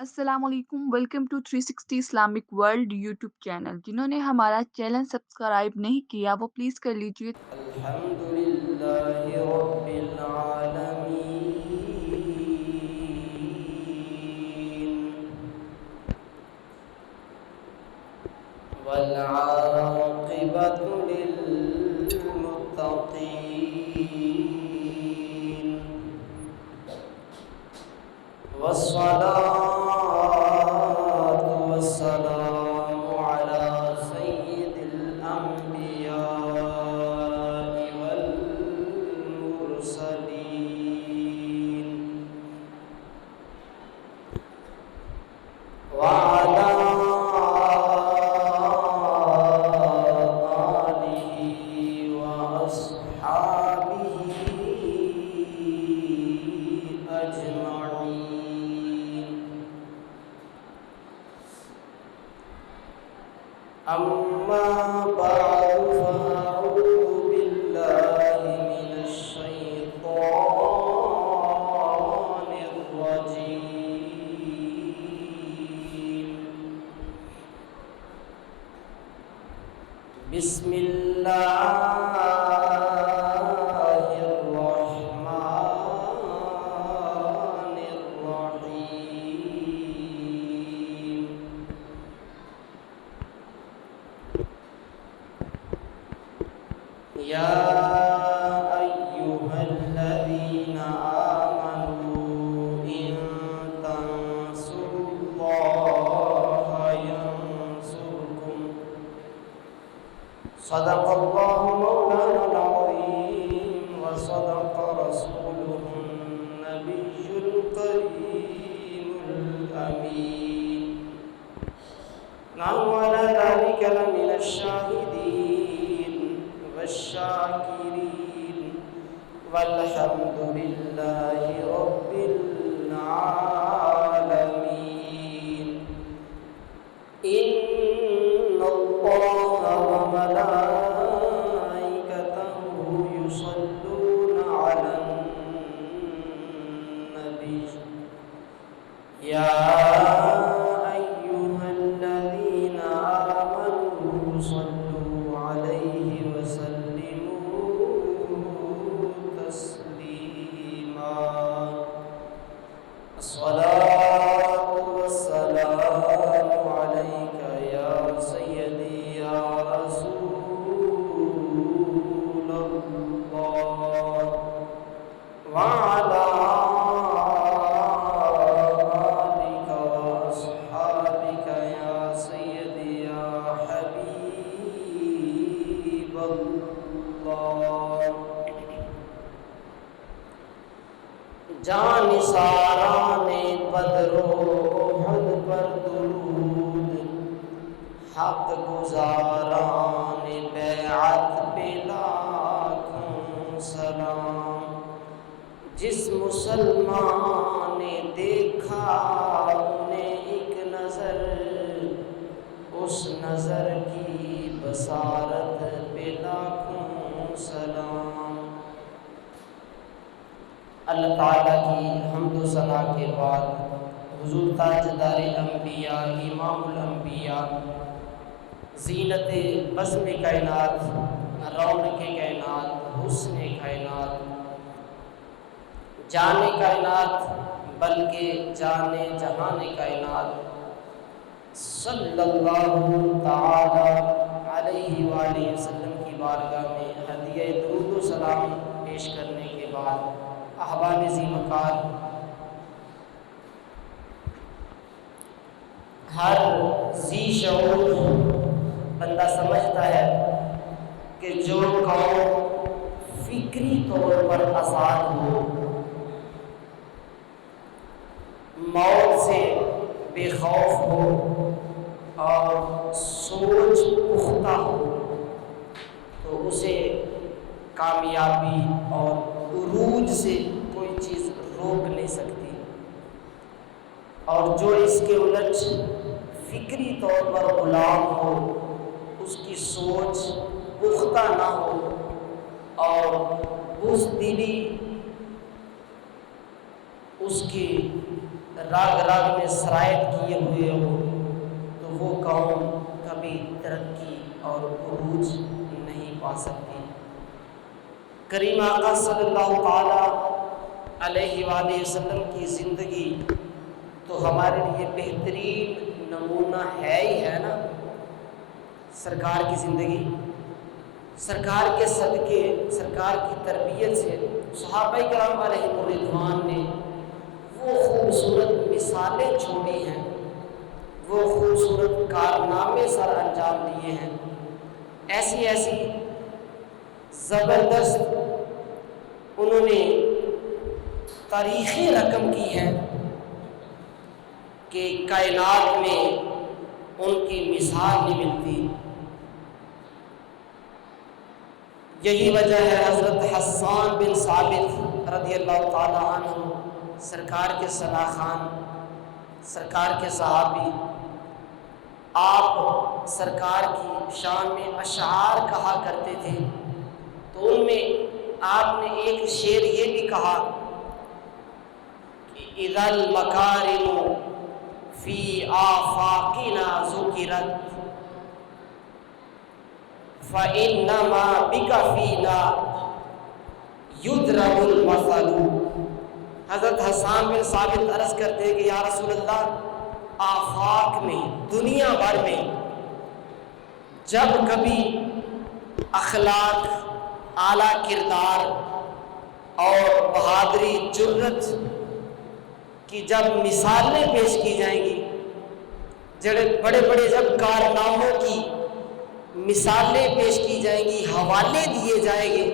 السلام علیکم، welcome to 360 Islamic world YouTube channel. جنہوں نے ہمارا چینل سبسکرائب نہیں کیا وہ پلیز کر لیجیے۔ الحمد للہ رب العالمین والعاقبۃ للمتقین والصلاة والسلام على سید الانبیاء والمرسلین وعلى آلہ وأصحابہ أجمعين. أما بعد فأعوذ بالله من الشيطان الرجيم. بسم الله الرحمن الرحيم. يا أيها الذين آمنوا إن تنصروا الله ينصركم. صدق الله مولانا العظيم وصدق رسوله النبي الكريم الأمين. نحن على ذلك لمن الشاهدين والشاكرين والحمد لله رب العالمين. إن الله وملائكته يصلون على النبي. يا أيها الذين آمنوا صلوا عليه وسلموا تسليما. الصلاة والسلام عليك يا سيدي يا رسول الله وعلى آلك وأصحابك يا سيدي يا حبيب الله. جان ساران بدر و احد پر درود، حق گزاران بیعت پہ لاکھوں سلام. جس مسلمان نے دیکھا انہیں ایک نظر، اس نظر کی بصارت پہ لاکھوں سلام. اللہ تعالیٰ کی حمد و ثنا کے بعد حضور تاجدار انبیاء، امام الانبیاء، زینت بزم کائنات، رونق کائنات، حسن کائنات، جان کائنات بلکہ جان جہان کائنات صلی اللہ تعالی علیہ وآلہ وسلم کی بارگاہ میں ہدیہ درود و سلام پیش کرنے کے بعد احباب ذی مقار، ہر ذی شعور بندہ سمجھتا ہے کہ جو قوم فکری طور پر آزاد ہو، موت سے بے خوف ہو اور سوچ پختہ ہو تو اسے کامیابی اور عروج سے کوئی چیز روک نہیں سکتی، اور جو اس کے الٹ فکری طور پر غلام ہو، اس کی سوچ پختہ نہ ہو اور بزدلی اس کی راگ راگ میں سرایت کیے ہوئے ہو تو وہ قوم کبھی ترقی اور عروج نہیں پا سکتی۔ کریم آقا صلی اللہ تعالی علیہ وآلہ وسلم کی زندگی تو ہمارے لیے بہترین نمونہ ہے ہی ہے نا۔ سرکار کی زندگی، سرکار کے صدقے، سرکار کی تربیت سے صحابہ کرام علیہ الرضوان نے وہ خوبصورت مثالیں چھوڑی ہیں، وہ خوبصورت کارنامے سر انجام دیے ہیں، ایسی ایسی زبردست انہوں نے تاریخی رقم کی ہیں کہ کائنات میں ان کی مثال نہیں ملتی۔ یہی وجہ ہے حضرت حسان بن ثابت رضی اللہ تعالیٰ عنہ، سرکار کے صلاح خان، سرکار کے صحابی، آپ سرکار کی شان میں اشعار کہا کرتے تھے، تو ان میں آپ نے ایک شعر یہ بھی کہا کہ اذا المکارم فی آفاقنا ذکرت فإنما بک فینا یضرب المثل۔ حضرت حسان بن ثابت عرض کرتے ہیں کہ یا رسول اللہ، آفاق میں، دنیا بھر میں جب کبھی اخلاق، اعلیٰ کردار اور بہادری، جرت کی جب مثالیں پیش کی جائیں گی، بڑے بڑے جب کارناموں کی مثالیں پیش کی جائیں گی، حوالے دیے جائیں گے،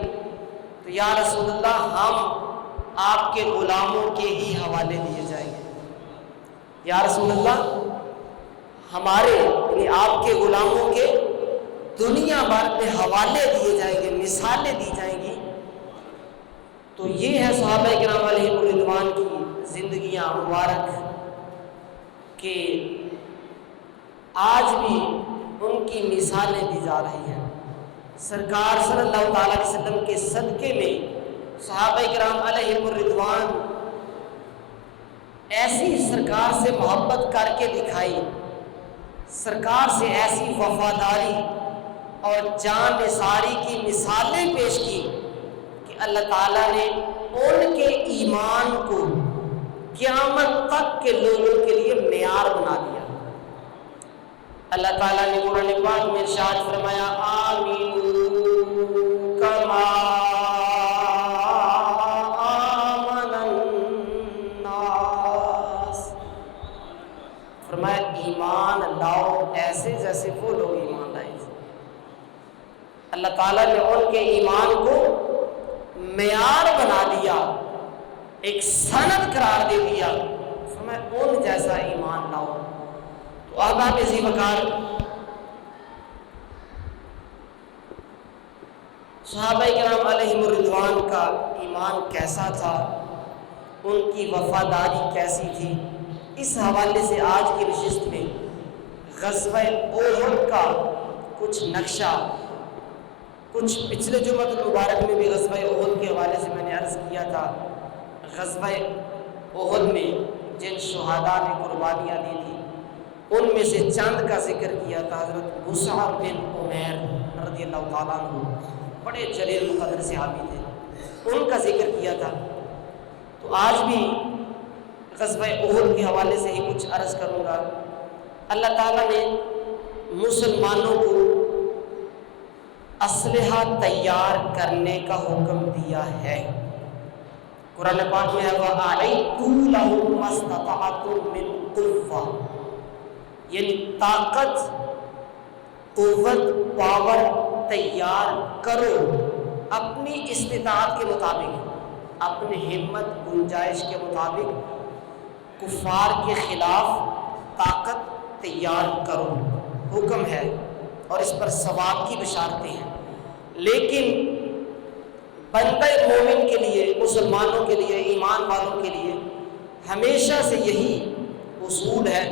تو یا رسول اللہ ہم آپ کے غلاموں کے ہی حوالے دیے جائیں گے۔ یا رسول اللہ، ہمارے یعنی آپ کے غلاموں کے دنیا بھر میں حوالے دیے جائیں گے، مثالیں دی جائیں گی۔ تو یہ ہے صحابہ کرام علیہ الرضوان کی زندگیاں مبارک کہ آج بھی ان کی مثالیں دی جا رہی ہیں۔ سرکار صلی اللہ تعالیٰ علیہ وسلم کے صدقے میں صحابہ کرام علیہ الرضوان ایسی سرکار سے محبت کر کے دکھائی، سرکار سے ایسی وفاداری اور جان نثاری کی مثالیں پیش کی کہ اللہ تعالیٰ نے ان کے ایمان کو قیامت تک کے لوگوں کے لیے معیار بنا دیا۔ اللہ تعالیٰ نے قرآن پاک میں ارشاد فرمایا، آمینو کما آمن الناس، فرمایا ایمان لاؤ ایسے جیسے وہ لوگ ایمان لائے۔ اللہ تعالیٰ نے ان کے ایمان کو معیار بنا دیا، ایک سند قرار دے دیا، فرمایا ان جیسا ایمان لاؤ۔ تو احباب ذی وقار، صحابہ کرام علیہ الرضوان کا ایمان کیسا تھا، ان کی وفاداری کیسی تھی، اس حوالے سے آج کی نشست میں غزوہ احد کا کچھ نقشہ، کچھ پچھلے جمعہ المبارک میں بھی غزوہ احد کے حوالے سے میں نے عرض کیا تھا، غزوہ احد میں جن شہداء نے قربانیاں دی تھی ان میں سے چند کا ذکر کیا تھا۔ حضرت مصعب بن عمیر رضی اللہ تعالیٰ عنہ بڑے جلیل قدر صحابی تھے، ان کا ذکر کیا تھا۔ تو آج بھی غزوہ احد کے حوالے سے ہی کچھ عرض کروں گا۔ اللہ تعالیٰ نے مسلمانوں کو اسلحہ تیار کرنے کا حکم دیا ہے۔ قرآن پاک میں ہے وَأَعِدُّوا لَهُم مَّا اسْتَطَعْتُم مِّن قُوَّةٍ، یعنی طاقت، قوت، پاور تیار کرو اپنی استطاعت کے مطابق، اپنی ہمت گنجائش کے مطابق کفار کے خلاف طاقت تیار کرو، حکم ہے، اور اس پر ثواب کی بشارتیں ہیں۔ لیکن بندہ مومن کے لیے، مسلمانوں کے لیے، ایمان والوں کے لیے ہمیشہ سے یہی اصول ہے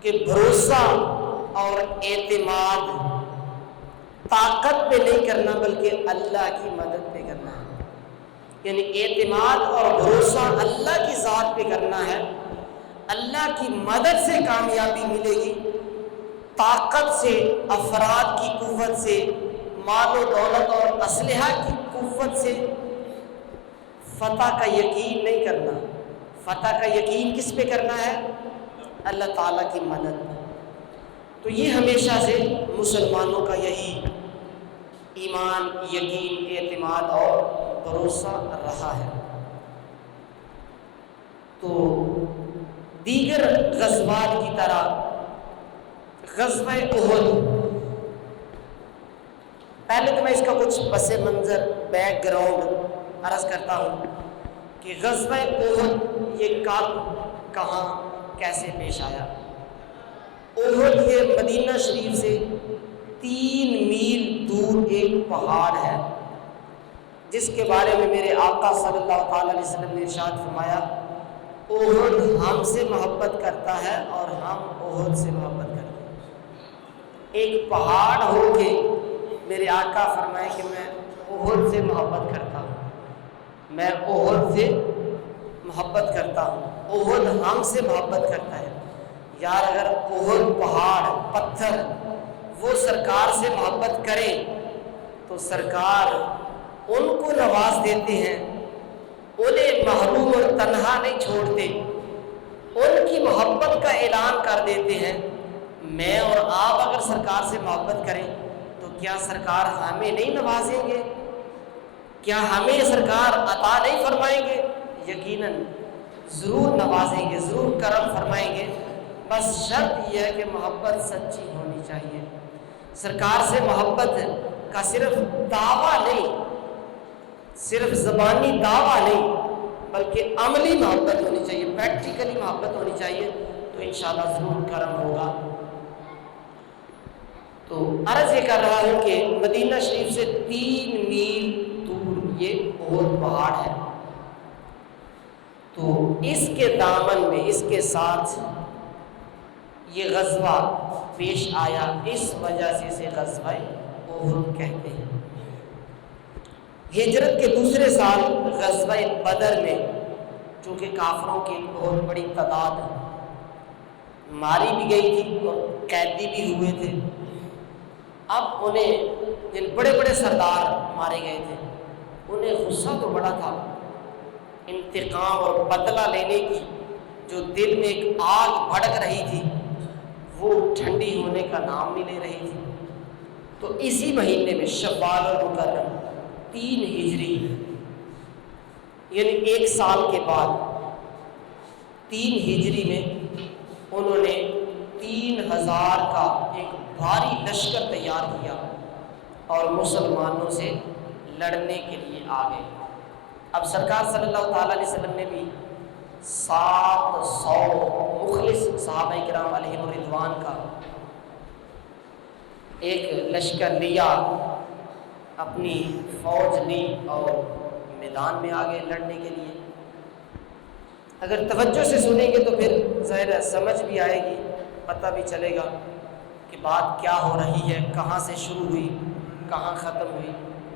کہ بھروسہ اور اعتماد طاقت پہ نہیں کرنا بلکہ اللہ کی مدد پہ کرنا ہے۔ یعنی اعتماد اور بھروسہ اللہ کی ذات پہ کرنا ہے، اللہ کی مدد سے کامیابی ملے گی، طاقت سے، افراد کی قوت سے، مال و دولت اور اسلحہ کی قوت سے فتح کا یقین نہیں کرنا۔ فتح کا یقین کس پہ کرنا ہے؟ اللہ تعالیٰ کی مدد پہ۔ تو یہ ہمیشہ سے مسلمانوں کا یہی ایمان، یقین، اعتماد اور بھروسہ رہا ہے۔ تو دیگر غزوات کی طرح غزوہ احد، پہلے تو میں اس کا کچھ پس منظر، بیک گراؤنڈ عرض کرتا ہوں کہ غزوہ احد یہ کب، کہاں، کیسے پیش آیا۔ احد یہ مدینہ شریف سے 3 میل دور ایک پہاڑ ہے، جس کے بارے میں میرے آقا صلی اللہ تعالی علیہ وسلم نے ارشاد فرمایا، احد ہم سے محبت کرتا ہے اور ہم احد سے محبت کرتے ہیں۔ ایک پہاڑ ہو کے میرے آقا فرمائے کہ میں احد سے محبت کرتا ہوں، میں احد سے محبت کرتا ہوں، احد ہم سے محبت کرتا ہے۔ یار اگر احد پہاڑ، پتھر وہ سرکار سے محبت کرے تو سرکار ان کو نواز دیتے ہیں، انہیں محروم اور تنہا نہیں چھوڑتے، ان کی محبت کا اعلان کر دیتے ہیں۔ میں اور آپ اگر سرکار سے محبت کریں تو کیا سرکار ہمیں نہیں نوازیں گے؟ کیا ہمیں سرکار عطا نہیں فرمائیں گے؟ یقیناً ضرور نوازیں گے، ضرور کرم فرمائیں گے، بس شرط یہ ہے کہ محبت سچی ہونی چاہیے۔ سرکار سے محبت کا صرف دعویٰ نہیں، صرف زبانی دعویٰ نہیں، بلکہ عملی محبت ہونی چاہیے، پریکٹیکلی محبت ہونی چاہیے، تو انشاءاللہ ضرور کرم ہوگا۔ تو عرض یہ کر رہا ہوں کہ مدینہ شریف سے 3 میل دور یہ احد پہاڑ ہے۔ تو اس کے دامن میں، اس کے ساتھ یہ غزوہ پیش آیا، اس وجہ سے اسے غزوہ احد کہتے ہیں۔ ہجرت کے دوسرے سال غزوہ بدر میں، چونکہ کافروں کی بہت بڑی تعداد ماری بھی گئی تھی اور قیدی بھی ہوئے تھے، اب انہیں جن بڑے بڑے سردار مارے گئے تھے انہیں غصہ تو بڑا تھا، انتقام اور بدلہ لینے کی جو دل میں ایک آگ بھڑک رہی تھی وہ ٹھنڈی ہونے کا نام نہیں لے رہی تھی۔ تو اسی مہینے میں شوال المکرم 3 ہجری، یعنی 1 سال کے بعد 3 ہجری میں انہوں نے 3000 کا ایک بھاری لشکر تیار کیا اور مسلمانوں سے لڑنے کے لیے آ گئے۔ اب سرکار صلی اللہ تعالیٰ علیہ وسلم نے بھی 700 مخلص صحابہ کرام علیہم الرضوان کا ایک لشکر لیا، اپنی فوج لی اور میدان میں آگے لڑنے کے لیے۔ اگر توجہ سے سنیں گے تو پھر ظاہر ہے سمجھ بھی آئے گی، پتہ بھی چلے گا کہ بات کیا ہو رہی ہے، کہاں سے شروع ہوئی، کہاں ختم ہوئی۔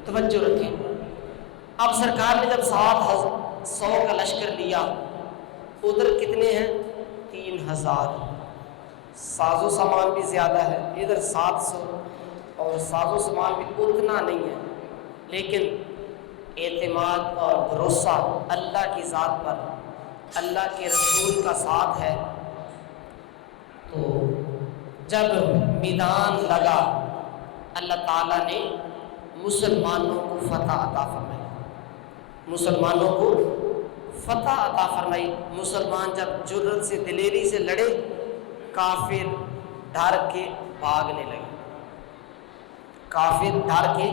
توجہ رکھیں۔ اب سرکار نے جب 700 کا لشکر لیا، ادھر کتنے ہیں؟ 3000، ساز و سامان بھی زیادہ ہے، ادھر 700 اور ساز و سامان بھی اتنا نہیں ہے، لیکن اعتماد اور بھروسہ اللہ کی ذات پر، اللہ کے رسول کا ساتھ ہے۔ تو جب میدان لگا اللہ تعالیٰ نے مسلمانوں کو فتح عطا فرمائی، مسلمانوں کو فتح عطا فرمائی۔ مسلمان جب جرأت سے، دلیری سے لڑے، کافر ڈر کے بھاگنے لگے، کافر ڈر کے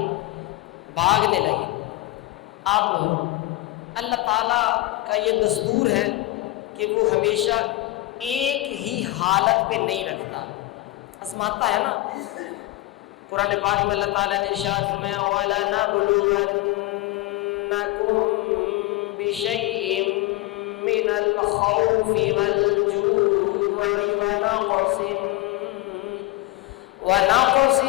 بھاگنے لگے۔ اب اللہ تعالیٰ کا یہ دستور ہے کہ وہ ہمیشہ ایک ہی حالت پہ نہیں رکھتا، آزماتا ہے نا۔ قرآن پاک میں اللہ تعالیٰ نے ارشاد فرمایا وَلَنَبْلُوَنَّكُمْ بِشَيْءٍ مِّنَ الْخَوْفِ وَالْجُوعِ وَنَقْصٍ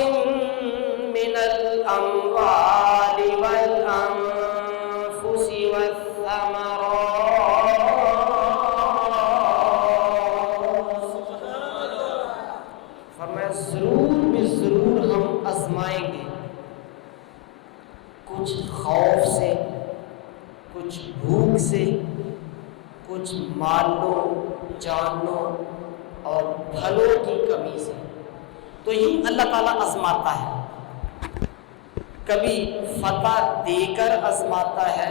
مِّنَ الْأَمْوَالِ وَالْأَنفُسِ ضرور بھی ضرور ہم آزمائیں گے، کچھ خوف سے، کچھ بھوک سے، کچھ مالوں جانوں اور پھلوں کی کمی سے۔ تو یہ اللہ تعالیٰ آزماتا ہے، کبھی فتح دے کر آزماتا ہے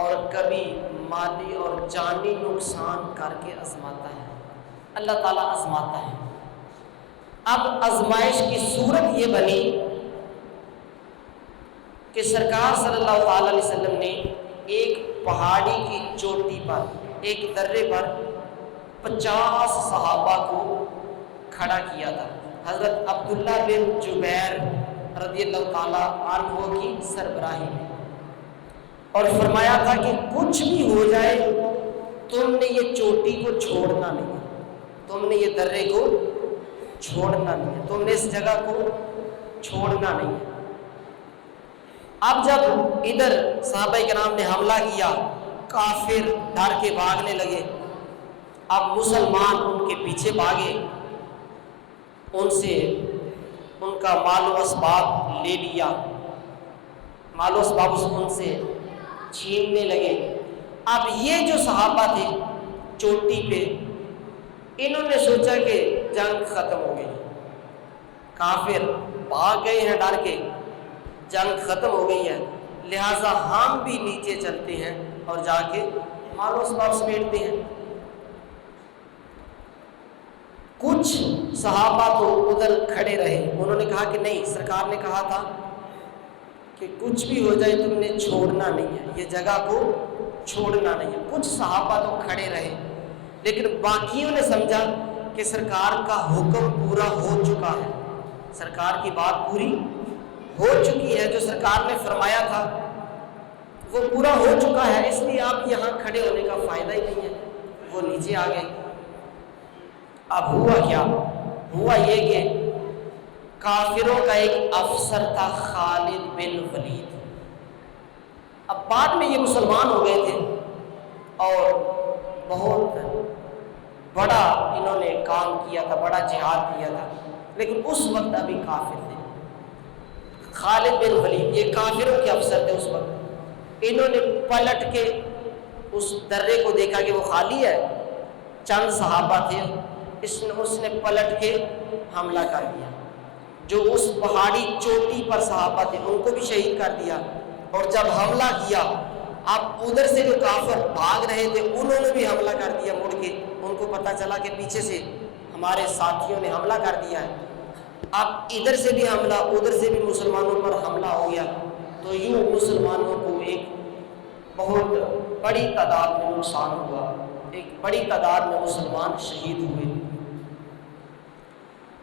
اور کبھی مالی اور جانی نقصان کر کے آزماتا ہے۔ اللہ تعالیٰ آزماتا ہے۔ اب آزمائش کی صورت یہ بنی کہ سرکار صلی اللہ تعالیٰ علیہ وسلم نے ایک پہاڑی کی چوٹی پر، ایک درے پر 50 صحابہ کو کھڑا کیا تھا، حضرت عبداللہ بن جبیر رضی اللہ تعالیٰ عنہ کی سربراہی میں، اور فرمایا تھا کہ کچھ بھی ہو جائے تم نے یہ چوٹی کو چھوڑنا نہیں ہے، تم نے یہ درے کو چھوڑنا نہیں ہے، تم نے اس جگہ کو چھوڑنا نہیں ہے۔ اب جب ادھر صحابہ کرام نے حملہ کیا، کافر ڈر کے بھاگنے لگے، اب مسلمان ان کے پیچھے بھاگے، ان سے ان کا مال و اسباب لے لیا، مال و اسباب ان سے چھیننے لگے۔ اب یہ جو صحابہ تھے چوٹی پہ، انہوں نے سوچا کہ جنگ ختم ہو گئی، کافر بھاگ گئے ہیں ڈر کے، جنگ ختم ہو گئی ہے، لہٰذا ہم بھی نیچے چلتے ہیں اور جا کے مال و اسباب سمیٹتے ہیں۔ کچھ صحابہ تو ادھر کھڑے رہے، انہوں نے کہا کہ نہیں، سرکار نے کہا تھا کہ کچھ بھی ہو جائے تم نے چھوڑنا نہیں ہے، یہ جگہ کو چھوڑنا نہیں ہے۔ کچھ صحابہ تو کھڑے رہے، لیکن باقیوں نے سمجھا کہ سرکار کا حکم پورا ہو چکا ہے، سرکار کی بات پوری ہو چکی ہے، جو سرکار نے فرمایا تھا وہ پورا ہو چکا ہے، اس لیے آپ یہاں کھڑے ہونے کا فائدہ ہی نہیں ہے، وہ نیچے آ گئے۔ اب ہوا کیا؟ ہوا یہ کہ کافروں کا ایک افسر تھا خالد بن ولید، اب بعد میں یہ مسلمان ہو گئے تھے اور بہت بڑا انہوں نے کام کیا تھا، بڑا جہاد کیا تھا، لیکن اس وقت ابھی کافر تھے۔ خالد بن ولید یہ کافروں کے افسر تھے اس وقت، انہوں نے پلٹ کے اس درے کو دیکھا کہ وہ خالی ہے، چند صحابہ تھے، اس نے پلٹ کے حملہ کر دیا، جو اس پہاڑی چوٹی پر صحابہ تھے ان کو بھی شہید کر دیا، اور جب حملہ کیا اب ادھر سے جو کافر بھاگ رہے تھے انہوں نے بھی حملہ کر دیا مڑ کے، ان کو پتہ چلا کہ پیچھے سے ہمارے ساتھیوں نے حملہ کر دیا ہے، اب ادھر سے بھی حملہ ادھر سے بھی مسلمانوں پر حملہ ہو گیا، تو یوں مسلمانوں کو ایک بہت بڑی تعداد میں نقصان ہوا، ایک بڑی تعداد میں مسلمان شہید ہوئے۔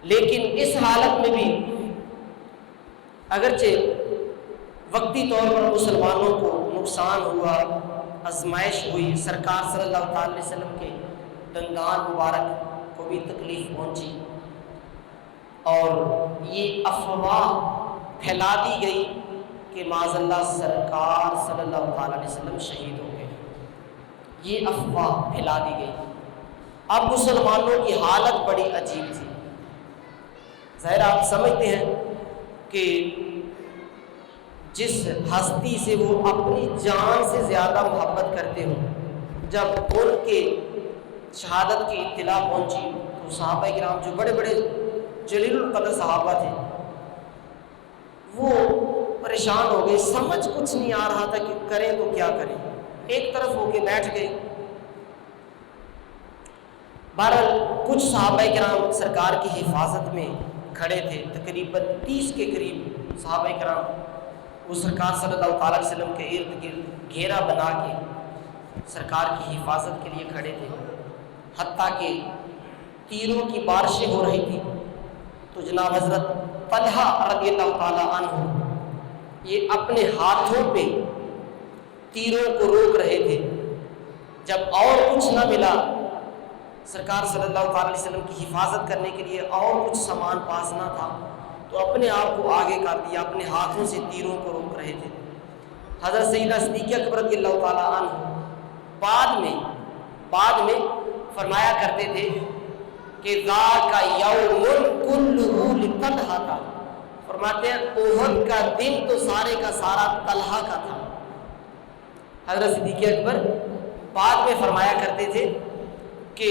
لیکن اس حالت میں بھی اگرچہ وقتی طور پر مسلمانوں کو نقصان ہوا، آزمائش ہوئی، سرکار صلی اللہ تعالی علیہ وسلم کے دندان مبارک کو بھی تکلیف پہنچی، اور یہ افواہ پھیلا دی گئی کہ معاذ اللہ سرکار صلی اللہ تعالی علیہ وسلم شہید ہو گئے، یہ افواہ پھیلا دی گئی۔ اب مسلمانوں کی حالت بڑی عجیب تھی، ظاہر آپ سمجھتے ہیں کہ جس ہستی سے وہ اپنی جان سے زیادہ محبت کرتے ہوں، جب ان کے شہادت کی اطلاع پہنچی تو صحابہ کرام جو بڑے بڑے جلیل القدر صحابہ تھے وہ پریشان ہو گئے، سمجھ کچھ نہیں آ رہا تھا کہ کریں تو کیا کریں، ایک طرف ہو کے بیٹھ گئے۔ بہرحال کچھ صحابہ کرام سرکار کی حفاظت میں کھڑے تھے، تقریباً 30 کے قریب صحابہ کرام وہ سرکار صلی اللہ تعالی علیہ وسلم کے ارد گرد گھیرا بنا کے سرکار کی حفاظت کے لیے کھڑے تھے، حتیٰ کہ تیروں کی بارشیں ہو رہی تھی، تو جناب حضرت طلحہ رضی اللہ تعالی عنہ یہ اپنے ہاتھوں پہ تیروں کو روک رہے تھے، جب اور کچھ نہ ملا سرکار صلی اللہ تعالی علیہ وسلم کی حفاظت کرنے کے لیے اور کچھ سامان پاس نہ تھا تو اپنے آپ کو آگے کر دیا، اپنے ہاتھوں سے تیروں کو روک رہے تھے۔ حضرت سیدہ صدیقہ اکبر رضی اللہ تعالی عنہ بعد میں فرمایا کرتے تھے کہ ذاک یوم کلہ لطلحہ کا، فرماتے ہیں احد کا دن تو سارے کا سارا طلحہ کا تھا۔ حضرت صدیق اکبر بعد میں فرمایا کرتے تھے کہ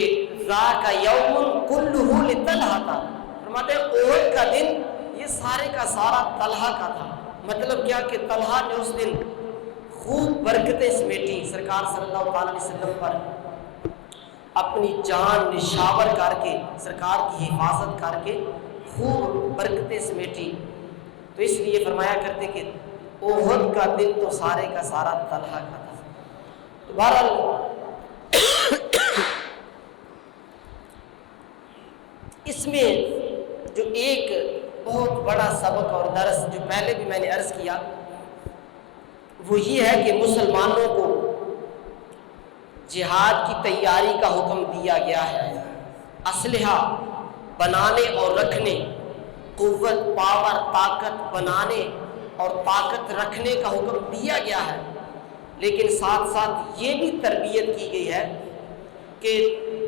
ذاک یوم کلہ لطلحہ کا، فرماتے ہیں احد کا دن یہ سارے کا سارا طلحہ کا تھا۔ مطلب کیا کہ طلحہ نے اس دن خوب برکتیں سمیٹی، سرکار صلی اللہ علیہ وسلم پر اپنی جان نشاور کر کے، سرکار کی حفاظت کر کے خوب برکتیں سمیٹی، تو اس لیے فرمایا کرتے کہ احد کا دن تو سارے کا سارا طلحہ کا تھا۔ تو بہرحال اس میں جو ایک بہت بڑا سبق اور درس جو پہلے بھی میں نے عرض کیا وہ یہ ہے کہ مسلمانوں کو جہاد کی تیاری کا حکم دیا گیا ہے، اسلحہ بنانے اور رکھنے، قوت پاور طاقت بنانے اور طاقت رکھنے کا حکم دیا گیا ہے، لیکن ساتھ ساتھ یہ بھی تربیت کی گئی ہے کہ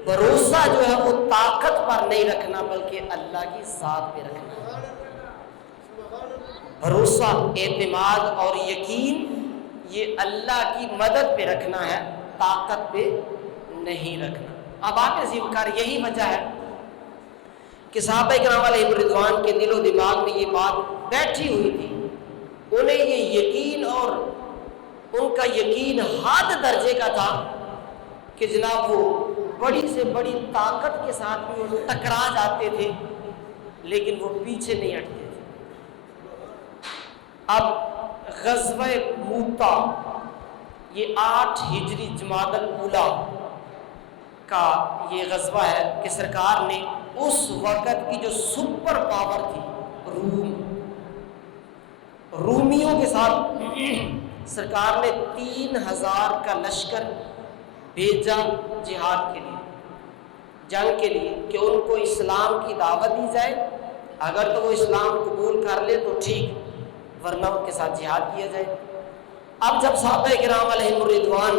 بھروسہ جو ہے وہ طاقت پر نہیں رکھنا بلکہ اللہ کی ذات پہ رکھنا ہے۔ بھروسہ، اعتماد اور یقین یہ اللہ کی مدد پہ رکھنا ہے، طاقت پہ نہیں رکھنا۔ اب آپ نے ذکر کر یہی وجہ ہے کہ صحابہ کرام علیہم رضوان کے دل و دماغ میں یہ بات بیٹھی ہوئی تھی، انہیں یہ یقین اور ان کا یقین حد درجے کا تھا کہ جناب وہ بڑی سے بڑی طاقت کے ساتھ بھی وہ ٹکرا جاتے تھے لیکن وہ پیچھے نہیں ہٹتے تھے۔ اب غزوہ موتا یہ 8 ہجری جمادی الاولیٰ کا یہ غزوہ ہے کہ سرکار نے اس وقت کی جو سپر پاور تھی رومیوں کے ساتھ سرکار نے 3000 کا لشکر بھیجا جہاد کے لیے، جنگ کے لیے، کہ ان کو اسلام کی دعوت دی جائے، اگر تو وہ اسلام قبول کر لے تو ٹھیک، ورنہ ان کے ساتھ جہاد کیا جائے۔ اب جب صحابہ کرام علیہم الرضوان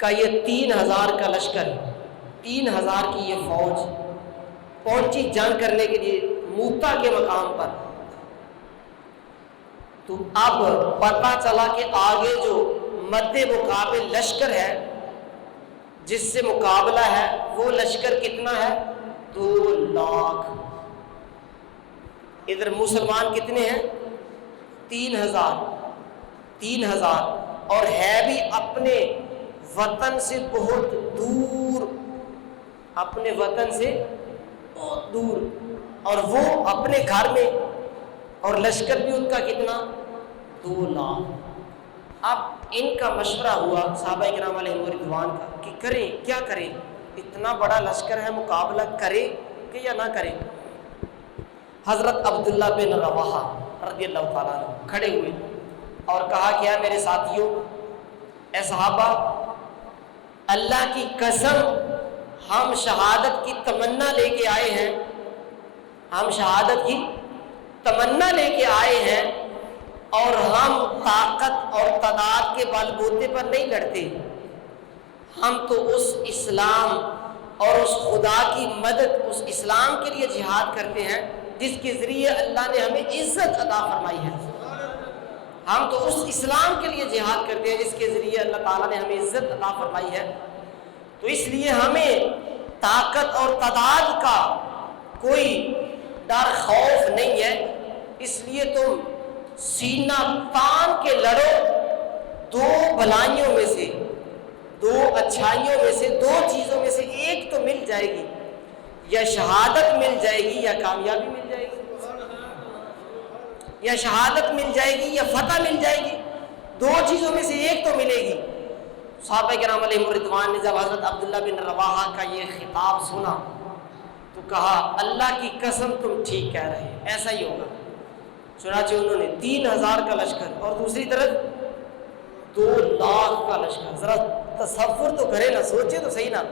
کا یہ 3000 کا لشکر، 3000 کی یہ فوج پہنچی جنگ کرنے کے لیے موتا کے مقام پر، تو اب پتہ چلا کہ آگے جو مد مقابل لشکر ہے جس سے مقابلہ ہے وہ لشکر کتنا ہے؟ 2 لاکھ۔ ادھر مسلمان کتنے ہیں؟ 3000 اور ہے بھی اپنے وطن سے بہت دور، اپنے وطن سے بہت دور، اور وہ اپنے گھر میں، اور لشکر بھی ان کا کتنا؟ 2 لاکھ۔ اب ان کا مشورہ ہوا صحابہ کرام علیہم رضوان کا کہ کریں کیا کریں، اتنا بڑا لشکر ہے، مقابلہ کریں کہ یا نہ کریں؟ حضرت عبداللہ بن رواحہ رضی اللہ تعالیٰ عنہ کھڑے ہوئے اور کہا کہ اے میرے ساتھیوں، اے صحابہ، اللہ کی قسم ہم شہادت کی تمنا لے کے آئے ہیں، ہم شہادت کی تمنا لے کے آئے ہیں، اور ہم طاقت اور تعداد کے بل بوتے پر نہیں لڑتے، ہم تو اس اسلام اور اس خدا کی مدد، اس اسلام کے لیے جہاد کرتے ہیں جس کے ذریعے اللہ نے ہمیں عزت عطا فرمائی ہے، ہم تو اس اسلام کے لیے جہاد کرتے ہیں جس کے ذریعے اللہ تعالیٰ نے ہمیں عزت عطا فرمائی ہے، تو اس لیے ہمیں طاقت اور تعداد کا کوئی ڈر خوف نہیں ہے، اس لیے تم سینہ تان کے لڑو، 2 بھلائیوں میں سے، 2 اچھائیوں میں سے، 2 چیزوں میں سے ایک تو مل جائے گی، یا شہادت مل جائے گی یا کامیابی مل جائے گی، یا شہادت مل جائے گی یا فتح مل جائے گی، 2 چیزوں میں سے ایک تو ملے گی۔ صحابہ کرام علیہم رضوان نے جب حضرت عبداللہ بن رواحہ کا یہ خطاب سنا تو کہا اللہ کی قسم تم ٹھیک کہہ رہے ہیں، ایسا ہی ہوگا۔ چنانچہ انہوں نے 3000 کا لشکر اور دوسری طرف 2 لاکھ کا لشکر، ذرا تصور تو کرے نا، سوچے تو صحیح نا۔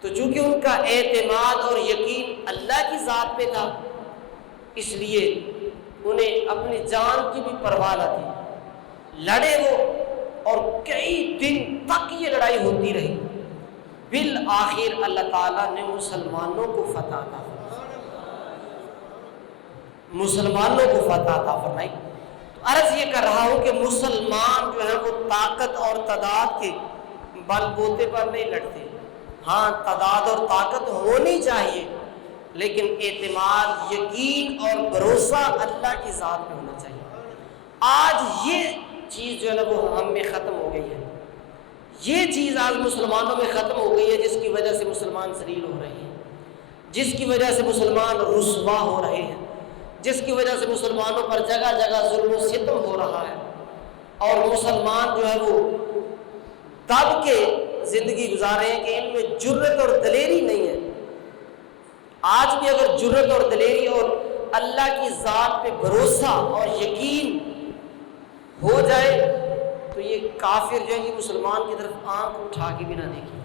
تو چونکہ ان کا اعتماد اور یقین اللہ کی ذات پہ تھا، اس لیے انہیں اپنی جان کی بھی پرواہ نہ تھی، لڑے وہ، اور کئی دن تک یہ لڑائی ہوتی رہی، بالآخر اللہ تعالیٰ نے مسلمانوں کو فتح عطا فرمائی، مسلمانوں کو فتح عطا فرمائی۔ تو عرض یہ کر رہا ہوں کہ مسلمان جو ہے وہ طاقت اور تعداد کے بل بوتے پر نہیں لڑتے، ہاں تعداد اور طاقت ہونی چاہیے، لیکن اعتماد، یقین اور بھروسہ اللہ کی ذات میں ہونا چاہیے۔ آج یہ چیز جو ہے نا وہ ہم میں ختم ہو گئی ہے، یہ چیز آج مسلمانوں میں ختم ہو گئی ہے، جس کی وجہ سے مسلمان ذلیل ہو رہے ہیں، جس کی وجہ سے مسلمان رسوا ہو رہے ہیں، جس کی وجہ سے مسلمانوں پر جگہ جگہ ظلم و ستم ہو رہا ہے، اور مسلمان جو ہے وہ دب کے زندگی گزارے ہیں کہ ان میں جرت اور دلیری نہیں ہے۔ آج بھی اگر جرت اور دلیری اور اللہ کی ذات پہ بھروسہ اور یقین ہو جائے تو یہ کافر جو ہے یہ مسلمان کی طرف آنکھ اٹھا کے بھی نہ دیکھیں۔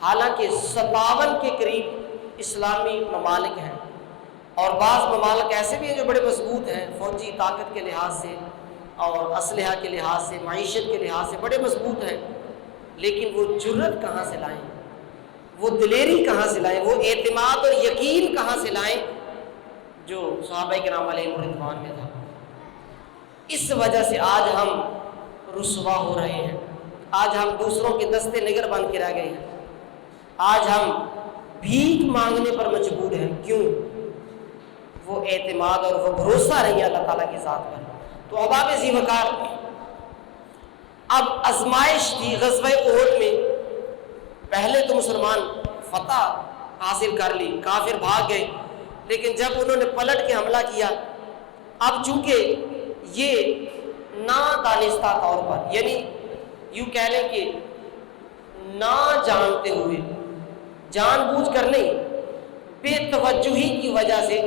حالانکہ 57 کے قریب اسلامی ممالک ہیں، اور بعض ممالک ایسے بھی ہیں جو بڑے مضبوط ہیں، فوجی طاقت کے لحاظ سے اور اسلحہ کے لحاظ سے، معیشت کے لحاظ سے بڑے مضبوط ہیں، لیکن وہ جرت کہاں سے لائیں، وہ دلیری کہاں سے لائیں، وہ اعتماد اور یقین کہاں سے لائیں جو صحابہ کرام علیہم رضوان میں تھا۔ اس وجہ سے آج ہم رسوا ہو رہے ہیں، آج ہم دوسروں کے دستے نگر بن کے رہ گئے ہیں، آج ہم بھیک مانگنے پر مجبور ہیں۔ کیوں؟ وہ اعتماد اور وہ بھروسہ نہیں ہے اللہ تعالیٰ کی ذات پر۔ تو اباب ذی وقار، اب آزمائش تھی غزوہ احد میں، پہلے تو مسلمان فتح حاصل کر لی، کافر بھاگ گئے، لیکن جب انہوں نے پلٹ کے حملہ کیا، اب چونکہ یہ نادانستہ طور پر، یعنی یوں کہہ لیں کہ نہ جانتے ہوئے، جان بوجھ کر نہیں، بے توجہی کی وجہ سے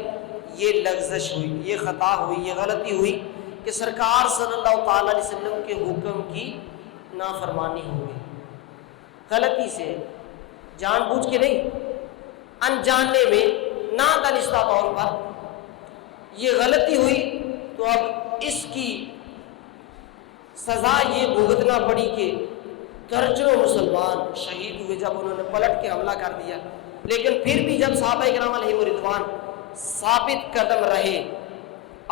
یہ لغزش ہوئی، یہ خطا ہوئی، یہ غلطی ہوئی کہ سرکار صلی اللہ تعالیٰ علیہ وسلم کے حکم کی نافرمانی ہو گئی، غلطی سے، جان بوجھ کے نہیں، انجانے میں، نادانستہ طور پر یہ غلطی ہوئی، تو اب اس کی سزا یہ بھگتنا پڑی کہ درجنوں مسلمان شہید ہوئے جب انہوں نے پلٹ کے حملہ کر دیا۔ لیکن پھر بھی جب صحابہ کرام علیہم رضوان ثابت قدم رہے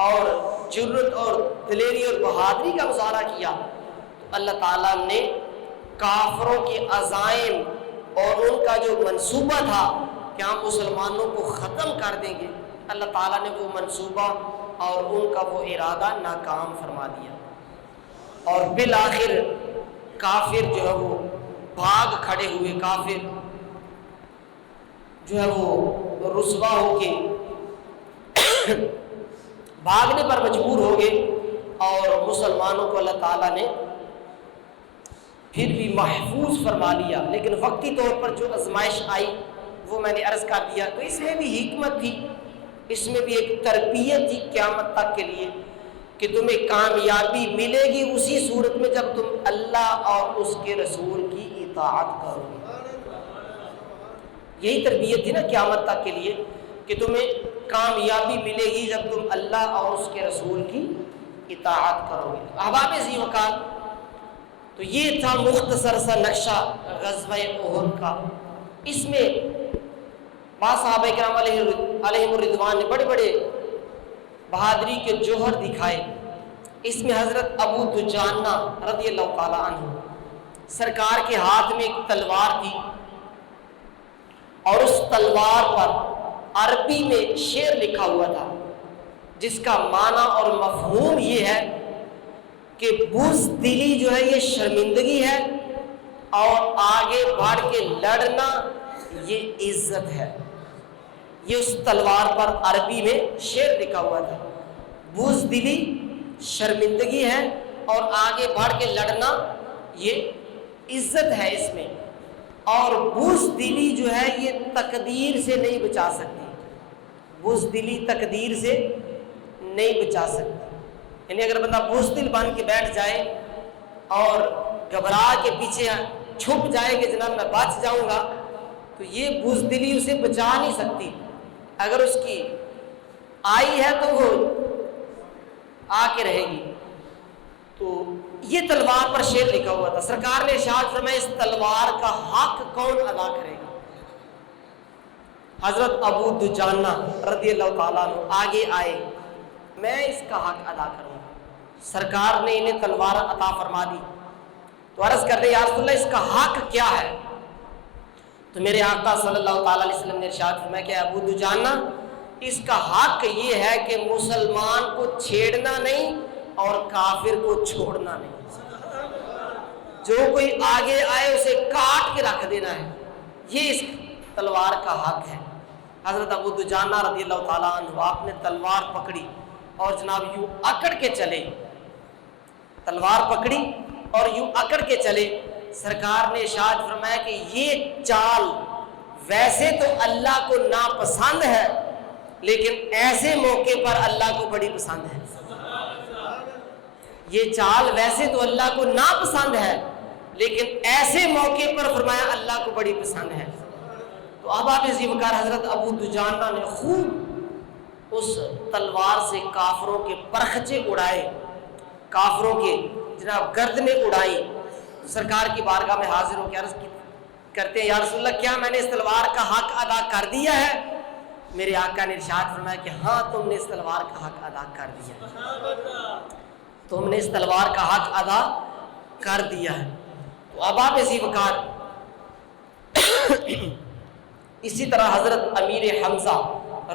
اور جرت اور دلیری اور بہادری کا مظاہرہ کیا، تو اللہ تعالیٰ نے کافروں کے عزائم اور ان کا جو منصوبہ تھا کہ ہم مسلمانوں کو ختم کر دیں گے، اللہ تعالیٰ نے وہ منصوبہ اور ان کا وہ ارادہ ناکام فرما دیا، اور بالآخر کافر جو ہے وہ بھاگ کھڑے ہوئے، کافر جو ہے وہ رسوا ہو کے بھاگنے پر مجبور ہو گئے، اور مسلمانوں کو اللہ تعالیٰ نے پھر بھی محفوظ فرما لیا۔ لیکن وقتی طور پر جو آزمائش آئی وہ میں نے عرض کر دیا، تو اس میں بھی حکمت تھی، اس میں بھی ایک تربیت تھی قیامت تک کے لیے کہ تمہیں کامیابی ملے گی اسی صورت میں جب تم اللہ اور اس کے رسول کی اطاعت کرو گے۔ یہی تربیت تھی نا قیامت تک کے لیے کہ تمہیں کامیابی ملے گی جب تم اللہ اور اس کے رسول کی اطاعت کرو گے۔ احباب ذی وقار، تو یہ تھا مختصر سا نقشہ غزوہ احد کا۔ اس میں بعض صحابہ کرام علیہم الرضوان نے بڑے بڑے بہادری کے جوہر دکھائے۔ اس میں حضرت ابو دجانہ رضی اللہ تعالیٰ عنہ، سرکار کے ہاتھ میں ایک تلوار تھی، اور اس تلوار پر عربی میں شعر لکھا ہوا تھا جس کا معنی اور مفہوم یہ ہے کہ بزدلی جو ہے یہ شرمندگی ہے، اور آگے بڑھ کے لڑنا یہ عزت ہے۔ یہ اس تلوار پر عربی میں شعر لکھا ہوا تھا، بزدلی شرمندگی ہے اور آگے بڑھ کے لڑنا یہ عزت ہے اس میں، اور بزدلی جو ہے یہ تقدیر سے نہیں بچا سکتی، بزدلی تقدیر سے نہیں بچا سکتی۔ یعنی اگر بندہ بزدل بن کے بیٹھ جائے اور گھبرا کے پیچھے چھپ جائے کہ جناب میں بچ جاؤں گا، تو یہ بزدلی اسے بچا نہیں سکتی۔ اگر اس کی آئی ہے تو وہ آ کے رہے گی۔ تو یہ تلوار پر شعر لکھا ہوا تھا. سرکار نے ارشاد فرمایا اس تلوار کا حق کون ادا کرے گا؟ حضرت ابو دجانہ رضی اللہ تعالیٰ عنہ آگے آئے، میں اس کا حق ادا کروں گا. سرکار نے انہیں تلوار عطا فرما دی تو عرض کرتے یا رسول اللہ اس کا حق کیا ہے؟ تو میرے آقا صلی اللہ تعالیٰ علیہ وسلم نے ارشاد فرمایا کہ ابو دجانہ اس کا حق یہ ہے کہ مسلمان کو چھیڑنا نہیں اور کافر کو چھوڑنا نہیں. جو کوئی آگے آئے اسے کاٹ کے رکھ دینا ہے، یہ اس تلوار کا حق ہے. حضرت ابو دجانہ رضی اللہ تعالیٰ عنہ آپ نے تلوار پکڑی اور جناب یوں اکڑ کے چلے، تلوار پکڑی اور یوں اکڑ کے چلے. سرکار نے ارشاد فرمایا کہ یہ چال ویسے تو اللہ کو ناپسند ہے لیکن ایسے موقع پر اللہ کو بڑی پسند ہے. یہ چال ویسے تو اللہ کو ناپسند ہے لیکن ایسے موقع پر فرمایا اللہ کو بڑی پسند ہے. تو اب آپ عظیم وقار حضرت ابو دجانہ نے خوب اس تلوار سے کافروں کے پرخچے اڑائے، کافروں کے جناب گردنیں اڑائی. سرکار کی بارگاہ میں حاضر ہو کے عرض کرتے ہیں یا رسول اللہ کیا میں نے اس تلوار کا حق ادا کر دیا ہے؟ میرے آقا نے ارشاد فرمایا کہ ہاں تم نے اس تلوار کا حق ادا کر دیا، تم نے اس تلوار کا حق ادا کر دیا ہے. تو اب آپ اسی وقار اسی طرح حضرت امیر حمزہ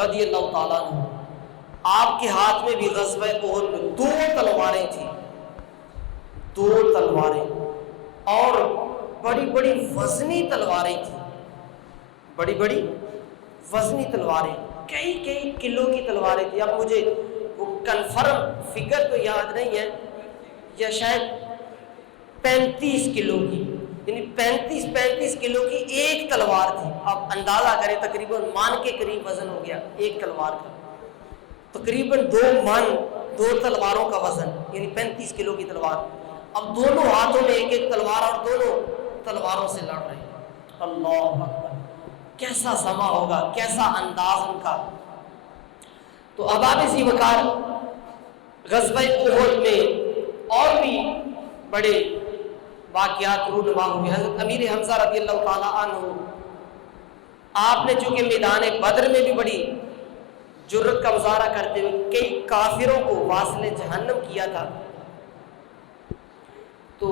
رضی اللہ تعالیٰ عنہ آپ کے ہاتھ میں بھی غزوہ احد میں 2 تلواریں تھیں، 2 تلواریں اور بڑی بڑی وزنی تلواریں تھیں، بڑی بڑی وزنی تلواریں، کئی کلو کی تلواریں تھیں. اب مجھے وہ کنفرم فگر تو یاد نہیں ہے، یا شاید 35 کلو کی، یعنی 35 کلو کی ایک تلوار تھی. آپ اندازہ کریں تقریباً مان کے قریب وزن ہو گیا ایک تلوار کا، تقریباً 2 من 2 تلواروں کا وزن، یعنی 35 کلو کی تلوار. اب دونوں ہاتھوں میں ایک تلوار اور دونوں تلواروں سے لڑ رہے ہیں. اللہ اکبر، کیسا سما ہوگا، کیسا انداز ان کا. تو اب آپ اسی وقار غزوہ احد میں اور بھی بڑے واقعات رونما ہوئے. حضرت امیر حمزہ رضی اللہ تعالیٰ عنہ آپ نے چونکہ میدان بدر میں بھی بڑی جرت کا مظاہرہ کرتے ہوئے کئی کافروں کو واصل جہنم کیا تھا، تو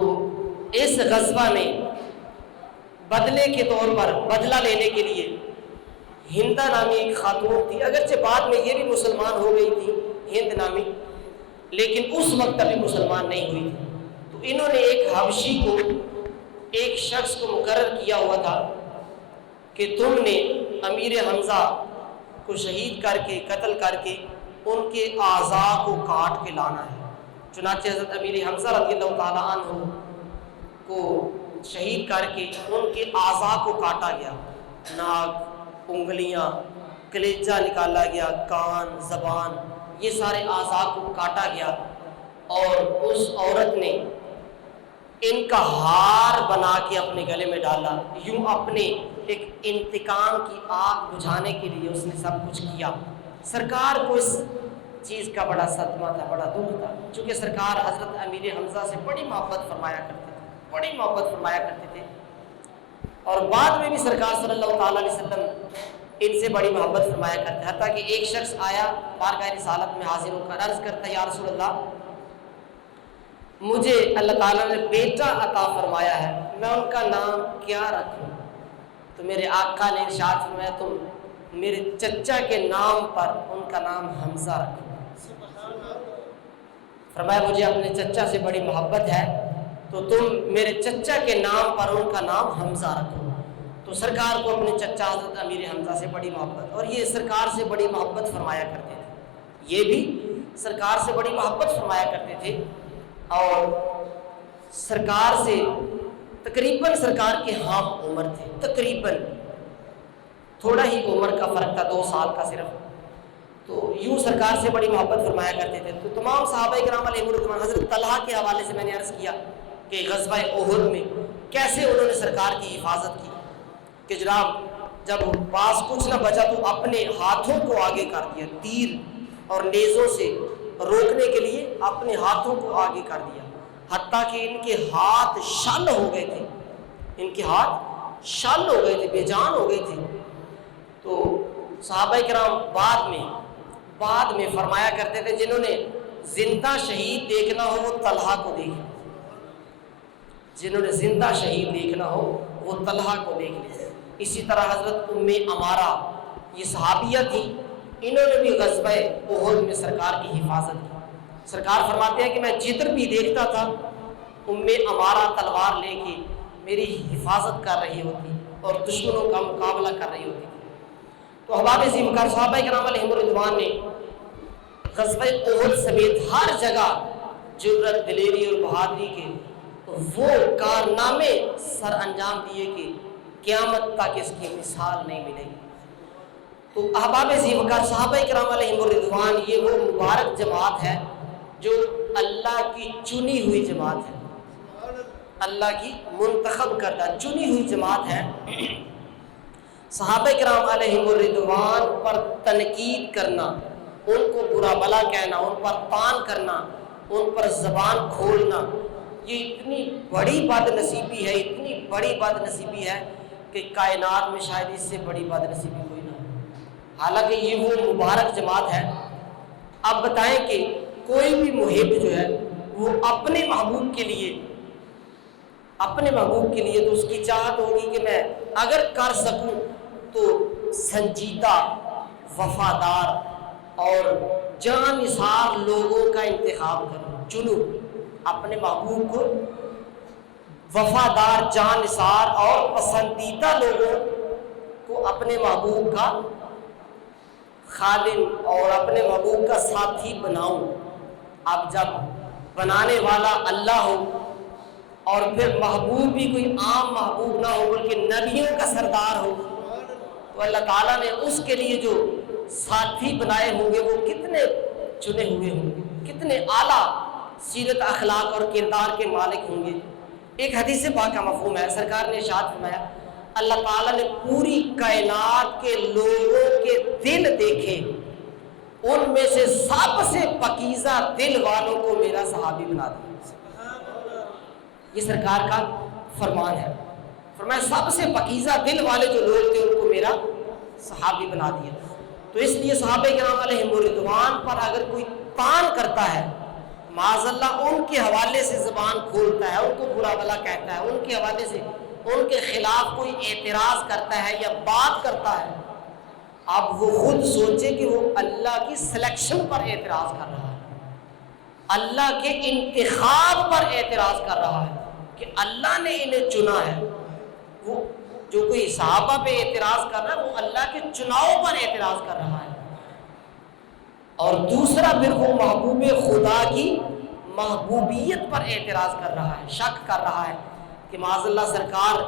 اس غزوہ میں بدلے کے طور پر بدلہ لینے کے لیے ہندہ نامی ایک خاتون تھی، اگرچہ بعد میں یہ بھی مسلمان ہو گئی تھی ہند نامی، لیکن اس وقت ابھی مسلمان نہیں ہوئی تھی. تو انہوں نے ایک حبشی کو، ایک شخص کو مقرر کیا ہوا تھا کہ تم نے امیر حمزہ کو شہید کر کے، قتل کر کے ان کے اعضاء کو کاٹ کے لانا ہے. چنانچہ حضرت امیر حمزہ رضی اللہ تعالیٰ عنہ کو شہید کر کے ان کے اعضاء کو کاٹا گیا، ناک، انگلیاں، کلیجہ نکالا گیا، کان، زبان، یہ سارے اعضاء کو کاٹا گیا. اور اس عورت نے ان کا ہار بنا کے اپنے گلے میں ڈالا، یوں اپنے ایک انتقام کی آگ بجھانے کے لیے اس نے سب کچھ کیا. سرکار کو اس چیز کا بڑا صدمہ تھا، بڑا دکھ تھا، چونکہ سرکار حضرت امیر حمزہ سے بڑی محبت فرمایا کرتے تھے، بڑی محبت فرمایا کرتے تھے. اور بعد میں بھی سرکار صلی اللہ تعالیٰ علیہ وسلم ان سے بڑی محبت فرمایا کرتے، حتیٰ کہ ایک شخص آیا بارگاہ رسالت میں حاضر ہو کر عرض کرتا ہے یا رسول اللہ مجھے اللہ تعالیٰ نے بیٹا عطا فرمایا ہے، میں ان کا نام کیا رکھوں؟ تو میرے آقا نے ارشاد فرمایا تم میرے چچا کے نام پر ان کا نام حمزہ رکھو. فرمایا مجھے اپنے چچا سے بڑی محبت ہے تو تم میرے چچا کے نام پر ان کا نام حمزہ رکھو. تو سرکار کو اپنے چچا حضرت امیر حمزہ سے بڑی محبت، اور یہ سرکار سے بڑی محبت فرمایا کرتے تھے، یہ بھی سرکار سے بڑی محبت فرمایا کرتے تھے. اور سرکار سے تقریباً سرکار کے ہم عمر تھے، تقریباً تھوڑا ہی عمر کا فرق تھا، 2 سال کا صرف. تو یوں سرکار سے بڑی محبت فرمایا کرتے تھے. تو تمام صحابہ کرام علیہ رضوان، حضرت طلحہ کے حوالے سے میں نے عرض کیا کہ غزوہ احد میں کیسے انہوں نے سرکار کی حفاظت کی کہ جناب جب پاس کچھ نہ بچا تو اپنے ہاتھوں کو آگے کر دیا، تیر اور نیزوں سے روکنے کے لیے اپنے ہاتھوں کو آگے کر دیا. حتیٰ کہ ان کے ہاتھ شل ہو گئے تھے، ان کے ہاتھ شل ہو گئے تھے، بے جان ہو گئے تھے۔ تو صحابہ کرام بعد میں فرمایا کرتے تھے جنہوں نے زندہ شہید دیکھنا ہو وہ طلحہ کو دیکھے، جنہوں نے زندہ شہید دیکھنا ہو وہ طلحہ کو دیکھ لے۔ اسی طرح حضرت ام عمارہ یہ صحابیہ تھی، انہوں نے بھی غزوہ احد میں سرکار کی حفاظت کی۔ سرکار فرماتے ہیں کہ میں جدھر بھی دیکھتا تھا ام عمارہ تلوار لے کے میری حفاظت کر رہی ہوتی اور دشمنوں کا مقابلہ کر رہی ہوتی۔ تو احباب ذیمکار صحابہ کرام علیہم الرضوان نے غزوہ احد سمیت ہر جگہ جرأت، دلیری اور بہادری کے وہ کارنامے سر انجام دیے کہ قیامت تک اس کی مثال نہیں ملے گی۔ تو احباب ذیمکار صحابہ کرام علیہم الرضوان یہ وہ مبارک جماعت ہے جو اللہ کی چنی ہوئی جماعت ہے، اللہ کی منتخب کردہ چنی ہوئی جماعت ہے۔ صحابہ کرام علیہم الرضوان پر تنقید کرنا، ان کو برا بھلا کہنا، ان پر طعن کرنا، ان پر زبان کھولنا، یہ اتنی بڑی بد نصیبی ہے، اتنی بڑی بد نصیبی ہے کہ کائنات میں شاید اس سے بڑی بد نصیبی کوئی نہ ہو۔ حالانکہ یہ وہ مبارک جماعت ہے۔ اب بتائیں کہ کوئی بھی محب جو ہے وہ اپنے محبوب کے لیے تو اس کی چاہت ہوگی کہ میں اگر کر سکوں تو سنجیدہ، وفادار اور جان نثار لوگوں کا انتخاب کروں، چنوں اپنے محبوب کو وفادار، جان نثار اور پسندیدہ لوگوں کو اپنے محبوب کا خادم اور اپنے محبوب کا ساتھی بناؤں۔ اب جب بنانے والا اللہ ہو اور پھر محبوب بھی کوئی عام محبوب نہ ہو بلکہ نبیوں کا سردار ہو، تو اللہ تعالیٰ نے اس کے لیے جو ساتھی بنائے ہوں گے وہ کتنے چنے ہوئے ہوں گے، کتنے اعلیٰ سیرت، اخلاق اور کردار کے مالک ہوں گے۔ ایک حدیث پاک کا مفہوم ہے، سرکار نے ارشاد فرمایا اللہ تعالیٰ نے پوری کائنات کے لوگوں کے دل دیکھے، ان میں سے سب سے پاکیزہ دل والوں کو میرا صحابی بنا دیا۔ یہ سرکار کا فرمان ہے، فرمایا سب سے پاکیزہ دل والے جو لوگ تھے ان کو میرا صحابی بنا دیا۔ تو اس لیے صحابہ کرام علیہم الرضوان پر اگر کوئی طعن کرتا ہے، معاذ اللہ ان کے حوالے سے زبان کھولتا ہے، ان کو برا بھلا کہتا ہے، ان کے حوالے سے ان کے خلاف کوئی اعتراض کرتا ہے یا بات کرتا ہے، اب وہ خود سوچے کہ وہ اللہ کی سلیکشن پر اعتراض کر رہا ہے، اللہ کے انتخاب پر اعتراض کر رہا ہے کہ اللہ نے انہیں چنا ہے۔ وہ جو کوئی صحابہ پہ اعتراض کر رہا ہے وہ اللہ کے چناؤ پر اعتراض کر رہا ہے۔ اور دوسرا پھر وہ محبوب خدا کی محبوبیت پر اعتراض کر رہا ہے، شک کر رہا ہے کہ معاذ اللہ سرکار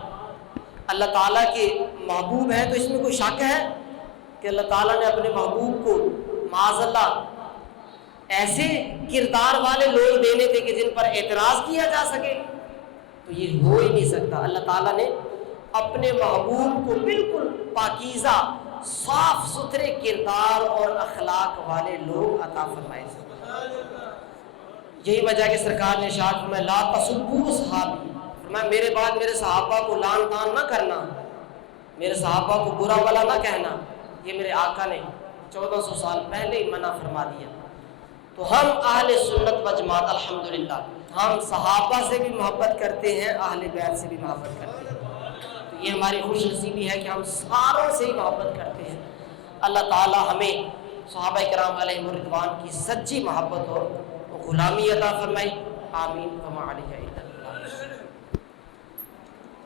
اللہ تعالیٰ کے محبوب ہیں، تو اس میں کوئی شک ہے کہ اللہ تعالیٰ نے اپنے محبوب کو معاذ اللہ ایسے کردار والے لوگ دینے تھے کہ جن پر اعتراض کیا جا سکے؟ تو یہ ہو ہی نہیں سکتا۔ اللہ تعالیٰ نے اپنے محبوب کو بالکل پاکیزہ، صاف ستھرے کردار اور اخلاق والے لوگ عطا فرمائے۔ یہی وجہ کہ سرکار نے ارشاد فرمایا لا تسبوا اصحابی، فرمایا میرے بعد میرے صحابہ کو لعن طعن نہ کرنا، میرے صحابہ کو برا بھلا نہ کہنا۔ یہ میرے آقا نے 1400 سال پہلے ہی منع فرما دیا۔ تو ہم اہل سنت و جماعت الحمدللہ ہم صحابہ سے بھی محبت کرتے ہیں، اہل بیت سے بھی محبت کرتے ہیں۔ تو یہ ہماری خوش نصیبی ہے کہ ہم ساروں سے ہی محبت کرتے ہیں۔ اللہ تعالی ہمیں صحابہ کرام علیہم الرضوان کی سچی محبت اور غلامی عطا فرمائے، آمین۔ وما علیہ الا